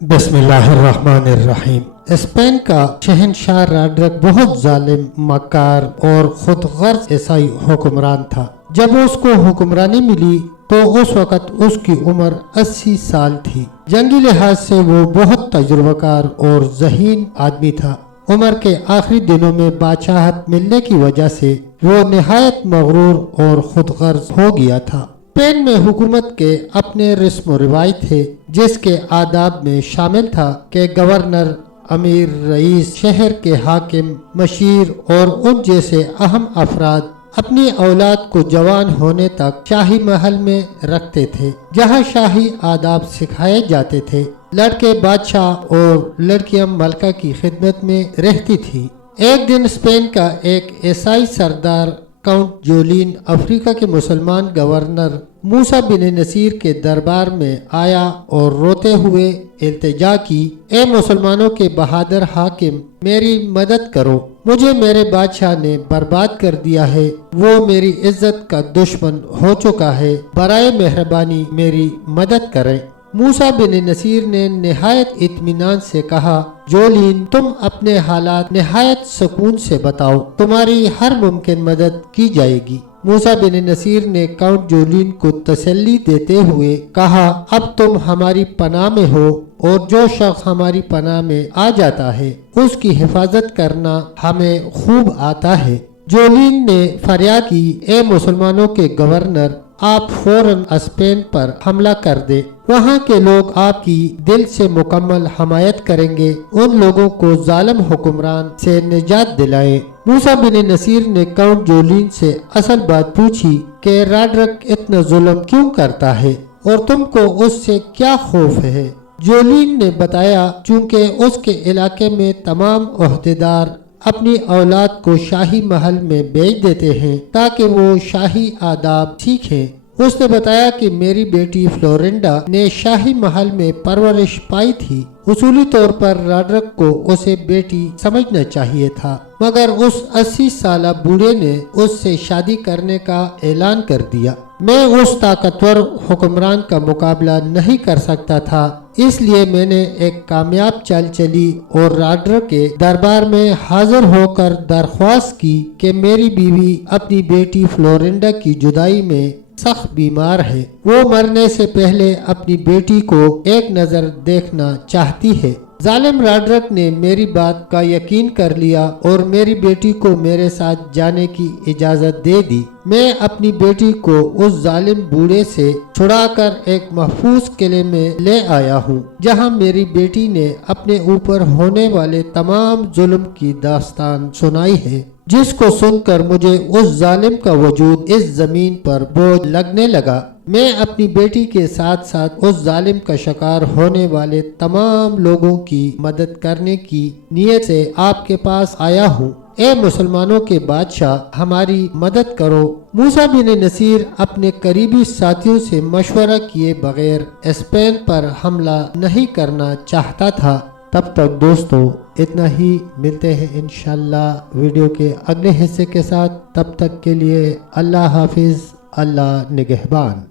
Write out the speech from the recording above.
बिस्मिल्लाहिर्रहमानिर्रहीम। स्पेन का शहनशाह रॉड्रिक बहुत जालिम, मक्कार और खुद गर्ज ईसाई हुक्मरान था। जब उसको हुक्मरानी मिली तो उस वक़्त उसकी उम्र 80 साल थी। जंगी लिहाज से वो बहुत तजुर्बाकार और ज़हीन आदमी था। उम्र के आखिरी दिनों में बादशाहत मिलने की वजह से वो निहायत मगरूर और खुद गर्ज हो गया था। स्पेन में हुकूमत के अपने रस्म व रिवायत थे, जिसके आदाब में शामिल था कि गवर्नर, अमीर, रईस, शहर के हाकिम, मशीर और उन जैसे अहम अफराद अपनी औलाद को जवान होने तक शाही महल में रखते थे, जहाँ शाही आदाब सिखाए जाते थे। लड़के बादशाह और लड़कियां मलका की खिदमत में रहती थी। एक दिन स्पेन का एक ईसाई सरदार काउंट जोलिन अफ्रीका के मुसलमान गवर्नर मूसा बिन नसीर के दरबार में आया और रोते हुए इल्तिजा की, ए मुसलमानों के बहादुर हाकिम, मेरी मदद करो। मुझे मेरे बादशाह ने बर्बाद कर दिया है। वो मेरी इज्जत का दुश्मन हो चुका है। बराए मेहरबानी मेरी मदद करें। मूसा बिन नसीर ने निहायत इत्मीनान से कहा, जोलिन, तुम अपने हालात निहायत सुकून से बताओ, तुम्हारी हर मुमकिन मदद की जाएगी। मूसा बिन नसीर ने काउंट जोलिन को तसल्ली देते हुए कहा, अब तुम हमारी पनाह में हो और जो शख्स हमारी पनाह में आ जाता है उसकी हिफाजत करना हमें खूब आता है। जोलिन ने फरियाद की, ए मुसलमानों के गवर्नर, आप फौरन स्पेन पर हमला कर दे। वहाँ के लोग आपकी दिल से मुकम्मल हमायत करेंगे। उन लोगों को जालिम हुक्मरान से निजात दिलाए। मूसा बिन नसीर ने काउंट जोलिन से असल बात पूछी कि रॉड्रिक इतना जुल्म क्यों करता है और तुमको उससे क्या खौफ है। जोलिन ने बताया, चूँकि उसके इलाके में तमाम ओहदेदार अपनी औलाद को शाही महल में बेच देते हैं ताकि वो शाही आदाब सीखें। उसने बताया कि मेरी बेटी फ्लोरिंडा ने शाही महल में परवरिश पाई थी। उसूली तौर पर रॉड्रिक को उसे बेटी समझना चाहिए था, मगर उस 80 साल बूढ़े ने उससे शादी करने का ऐलान कर दिया। मैं उस ताकतवर हुक्मरान का मुकाबला नहीं कर सकता था, इसलिए मैंने एक कामयाब चाल चली और रॉड्रिक के दरबार में हाजिर होकर दरख्वास्त की कि मेरी बीवी अपनी बेटी फ्लोरिंडा की जुदाई में सख्त बीमार है। वो मरने से पहले अपनी बेटी को एक नजर देखना चाहती है। जालिम रॉड्रिक ने मेरी बात का यकीन कर लिया और मेरी बेटी को मेरे साथ जाने की इजाजत दे दी। मैं अपनी बेटी को उस जालिम बूढ़े से छुड़ाकर एक महफूज किले में ले आया हूँ, जहाँ मेरी बेटी ने अपने ऊपर होने वाले तमाम जुल्म की दास्तान सुनाई है, जिसको सुनकर मुझे उस जालिम का वजूद इस जमीन पर बोझ लगने लगा। मैं अपनी बेटी के साथ साथ उस जालिम का शिकार होने वाले तमाम लोगों की मदद करने की नीयत से आपके पास आया हूँ। ए मुसलमानों के बादशाह, हमारी मदद करो। मूसा बिन नसीर अपने करीबी साथियों से मशवरा किए बगैर स्पेन पर हमला नहीं करना चाहता था। तब तक दोस्तों इतना ही, मिलते हैं इंशाल्लाह वीडियो के अगले हिस्से के साथ। तब तक के लिए अल्लाह हाफिज, अल्लाह निगहबान।